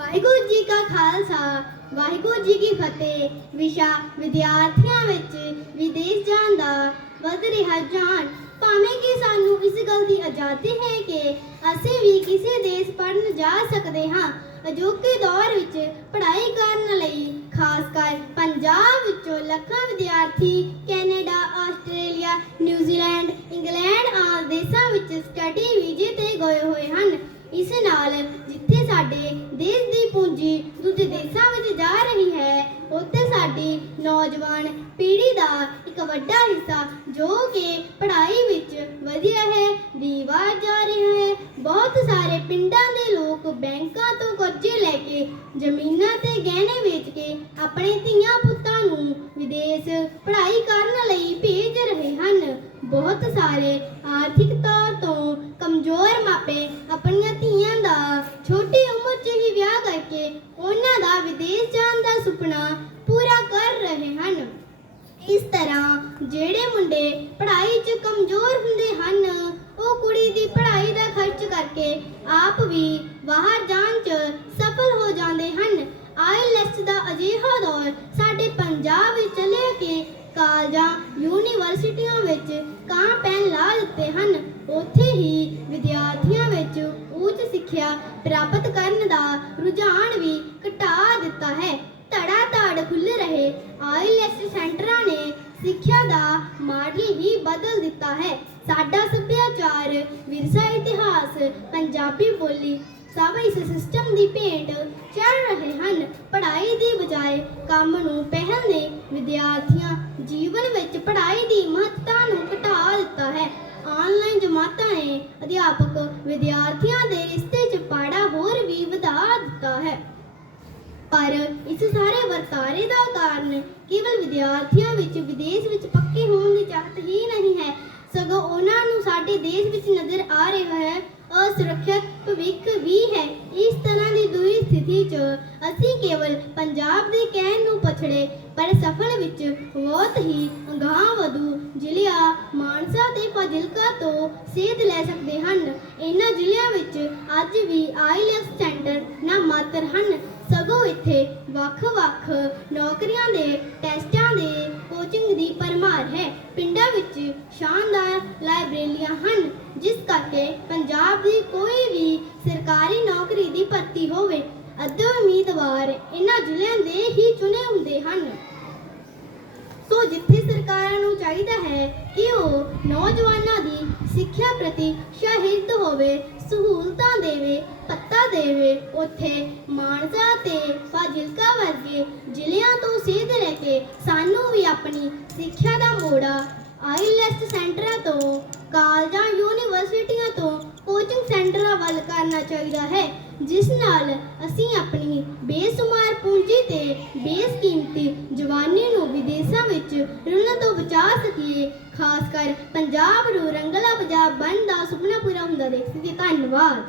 ਵਾਹਿਗੁਰੂ ਜੀ ਕਾ ਖਾਲਸਾ, ਵਾਹਿਗੁਰੂ ਜੀ ਕੀ ਫਤਿਹ। ਵਿਸ਼ਾ ਵਿਦਿਆਰਥੀਆਂ ਵਿੱਚ ਵਿਦੇਸ਼ ਜਾਣ ਦਾ ਵੱਧ ਰਿਹਾ ਜਾਣ। ਭਾਵੇਂ ਕਿ ਸਾਨੂੰ ਇਸ ਗੱਲ ਦੀ ਆਜ਼ਾਦੀ ਹੈ ਕਿ ਅਸੀਂ ਵੀ ਕਿਸੇ ਦੇਸ਼ ਪੜਨ ਜਾ ਸਕਦੇ ਹਾਂ। ਅਜੋਕੇ ਦੌਰ ਵਿੱਚ ਪੜ੍ਹਾਈ ਕਰਨ ਲਈ ਖਾਸ ਕਰ ਪੰਜਾਬ ਵਿੱਚੋਂ ਲੱਖਾਂ ਵਿਦਿਆਰਥੀ ਕੈਨੇਡਾ, ਆਸਟ੍ਰੇਲੀਆ ਨਿਊਜ਼ੀਲੈਂਡ ਇੰਗਲੈਂਡ ਆਦਿ ਦੇਸ਼ਾਂ ਵਿੱਚ ਸਟੱਡੀ ਵੀਜ਼ੇ ਤੇ ਗਏ ਹੋਏ ਹਨ। ਇਸ ਨਾਲ ਸਾਡੀ ਨੌਜਵਾਨ ਪੀੜ੍ਹੀ ਦਾ ਇੱਕ ਵੱਡਾ ਹਿੱਸਾ, ਜੋ ਕਿ ਪੜ੍ਹਾਈ ਵਿੱਚ ਵਧੀਆ ਹੈ, ਦੀਵਾ ਜਾ ਰਿਹਾ ਹੈ। ਬਹੁਤ ਸਾਰੇ ਪਿੰਡਾਂ ਦੇ ਲੋਕ ਬੈਂਕਾਂ ਤੋਂ ਕਰਜ਼ੇ ਲੈ ਕੇ ਜ਼ਮੀਨਾਂ ਤੇ ਗਹਿਣੇ ਵੇਚ ਕੇ ਆਪਣੇ ਧੀਆਂ ਪੁੱਤਾਂ ਨੂੰ ਵਿਦੇਸ਼ ਪੜ੍ਹਾਈ ਕਰਨ ਲਈ ਭੇਜ ਰਹੇ ਹਨ। ਬਹੁਤ ਸਾਰੇ ਆਰਥਿਕ ਤੌਰ ਤੋਂ ਕਮਜ਼ੋਰ ਮਾਪੇ ਆਪਣੀਆਂ ਧੀਆਂ ਦਾ ਛੋਟੀ ਉਮਰ 'ਚ ਹੀ ਵਿਆਹ ਕਰਕੇ ਉਹਨਾਂ ਦਾ ਵਿਦੇਸ਼ ਜਾ ਦਾ ਸੁਪਨਾ ਪੂਰਾ ਕਰ ਰਹੇ ਹਨ ਇਸ ਤਰ੍ਹਾਂ ਜਿਹੜੇ ਮੁੰਡੇ ਪੜ੍ਹਾਈ 'ਚ ਕਮਜ਼ੋਰ ਹੁੰਦੇ ਹਨ, ਉਹ ਕੁੜੀ ਦੀ ਪੜ੍ਹਾਈ ਦਾ ਖਰਚ ਕਰਕੇ ਆਪ ਵੀ ਬਾਹਰ ਜਾਣ 'ਚ ਸਫਲ ਹੋ ਜਾਂਦੇ ਹਨ। ਆਈਲੈਟਸ ਦਾ ਅਜਿਹਾ ਦੌਰ ਸਾਡੇ ਪੰਜਾਬ ਵਿੱਚ ਚੱਲਿਆ ਕਿ ਕਾਲਜਾਂ, ਯੂਨੀਵਰਸਿਟੀਆਂ ਵਿੱਚ ਕਾਂ ਪੈਨ ਲਾ ਦਿੱਤੇ ਹਨ। ਉੱਥੇ ਹੀ ਸਿੱਖਿਆ ਦਾ ਮਾਡਲ ਹੀ ਬਦਲ ਦਿੱਤਾ ਹੈ। ਸਾਡਾ ਸੱਭਿਆਚਾਰ, ਵਿਰਸਾ, ਇਤਿਹਾਸ, ਪੰਜਾਬੀ ਬੋਲੀ, ਸਭ ਇਸ ਸਿਸਟਮ ਦੀ ਭੇਟ ਚੜ ਰਹੇ ਹਨ। ਪੜ੍ਹਾਈ ਦੀ ਬਜਾਏ ਕੰਮ ਨੂੰ ਪਹਿਲ ਨੇ ਵਿਦਿਆਰਥੀਆਂ ਜੀਵਨ ਵਿੱਚ ਪੜ੍ਹਾਈ ਦੀ ਮਹੱਤਤਾ ਨੂੰ ਘਟਾ ਦਿੱਤਾ ਹੈ। ਆਨਲਾਈਨ ਜਮਾਤਾਂ ਨੇ ਅਧਿਆਪਕ ਵਿਦਿਆਰਥੀਆਂ ਦੇ ਪਰ ਇਸ ਸਾਰੇ ਵਰਤਾਰੇ ਦਾ ਕਾਰਨ ਕੇਵਲ ਵਿਦਿਆਰਥੀਆਂ ਵਿੱਚ, ਵਿਦੇਸ਼ ਵਿੱਚ ਪੱਕੇ ਹੋਣ ਦੀ ਚਾਹਤ ਹੀ ਨਹੀਂ ਹੈ। ਸਗੋਂ ਉਹਨਾਂ ਨੂੰ ਸਾਡੇ ਦੇਸ਼ ਵਿੱਚ ਨਜ਼ਰ ਆ ਰਿਹਾ ਹੈ, ਅਸੁਰੱਖਿਅਤ ਭਵਿੱਖ ਵੀ ਹੈ। ਇਸ ਤਰ੍ਹਾਂ ਦੀ ਦੂਰੀ ਸਥਿਤੀ 'ਚ ਅਸੀਂ ਕੇਵਲ ਪੰਜਾਬ ਦੇ ਕਹਿਣ ਨੂੰ ਪਛੜੇ, ਪਰ ਸਫਲ ਵਿੱਚ ਬਹੁਤ ਹੀ ਅਗਾਂਹ ਵਧੂ ਜ਼ਿਲ੍ਹਿਆਂ ਮਾਨਸਾ ਤੇ ਫਾਜ਼ਿਲਕਾ ਤੋਂ ਸੇਧ ਲੈ ਸਕਦੇ ਹਨ। ਇਹਨਾਂ ਜ਼ਿਲ੍ਹਿਆਂ ਵਿੱਚ ਅੱਜ ਵੀ ਆਈਲੈਟਸ ਸੈਂਟਰ ਨਾ ਮਾਤਰ ਹਨ। ਸਗੋਂ ਇੱਥੇ ਵੱਖ-ਵੱਖ ਨੌਕਰੀਆਂ ਦੇ, ਟੈਸਟਾਂ ਦੇ ਕੋਚਿੰਗ ਦੀ ਪਰਮਾਰ ਹੈ। ਪਿੰਡਾਂ ਵਿੱਚ ਸ਼ਾਨਦਾਰ ਲਾਇਬ੍ਰੇਰੀਆਂ ਹਨ, ਜਿਸ ਕਰਕੇ ਪੰਜਾਬ ਦੀ ਕੋਈ ਵੀ ਸਰਕਾਰੀ ਨੌਕਰੀ ਦੀ ਭਰਤੀ ਹੋਵੇ, ਅੱਧੇ ਉਮੀਦਵਾਰ ਇਹਨਾਂ ਜ਼ਿਲ੍ਹਿਆਂ ਦੇ ਹੀ ਚੁਣੇ ਹੁੰਦੇ ਹਨ। ਸੋ ਜਿੱਥੇ ਸਰਕਾਰਾਂ ਨੂੰ ਚਾਹੀਦਾ ਹੈ ਕਿ ਉਹ ਨੌਜਵਾਨਾਂ ਦੀ ਸਿੱਖਿਆ ਪ੍ਰਤੀ ਸ਼ਾਹਿਦ ਹੋਵੇ, ਸਹੂਲਤਾਂ ਦੇਵੇ, ਪੱਤਾ ਦੇਵੇ, ਉੱਥੇ ਮਾਨਸਾ ਤੇ ਫਾਜ਼ਿਲਕਾ ਵਰਗੇ ਜ਼ਿਲ੍ਹਿਆਂ ਤੋਂ ਸੇਧ ਲੈ ਕੇ ਸਾਨੂੰ ਵੀ ਆਪਣੀ ਸਿੱਖਿਆ ਦਾ ਮੋੜਾ ਆਈਲੈਟਸ ਸੈਂਟਰਾਂ ਤੋਂ, ਕਾਲਜਾਂ, ਯੂਨੀਵਰਸਿਟੀਆਂ ਤੋਂ ਕੋਚਿੰਗ ਸੈਂਟਰਾਂ ਵੱਲ ਕਰਨਾ ਚਾਹੀਦਾ ਹੈ, ਜਿਸ ਨਾਲ ਅਸੀਂ ਆਪਣੀ ਬੇਸ਼ੁਮਾਰ ਬੇਸਕੀਮਤੀ ਜਵਾਨੀ ਨੂੰ ਵਿਦੇਸ਼ਾਂ ਵਿੱਚ ਰੁਲਣ ਤੋਂ ਬਚਾ ਸਕੀਏ। ਖਾਸ ਕਰ ਪੰਜਾਬ ਨੂੰ ਰੰਗਲਾ ਪੰਜਾਬ ਬਣ ਦਾ ਸੁਪਨਾ ਪੂਰਾ ਹੁੰਦਾ ਦੇਖ ਸਕੀਏ ਧੰਨਵਾਦ।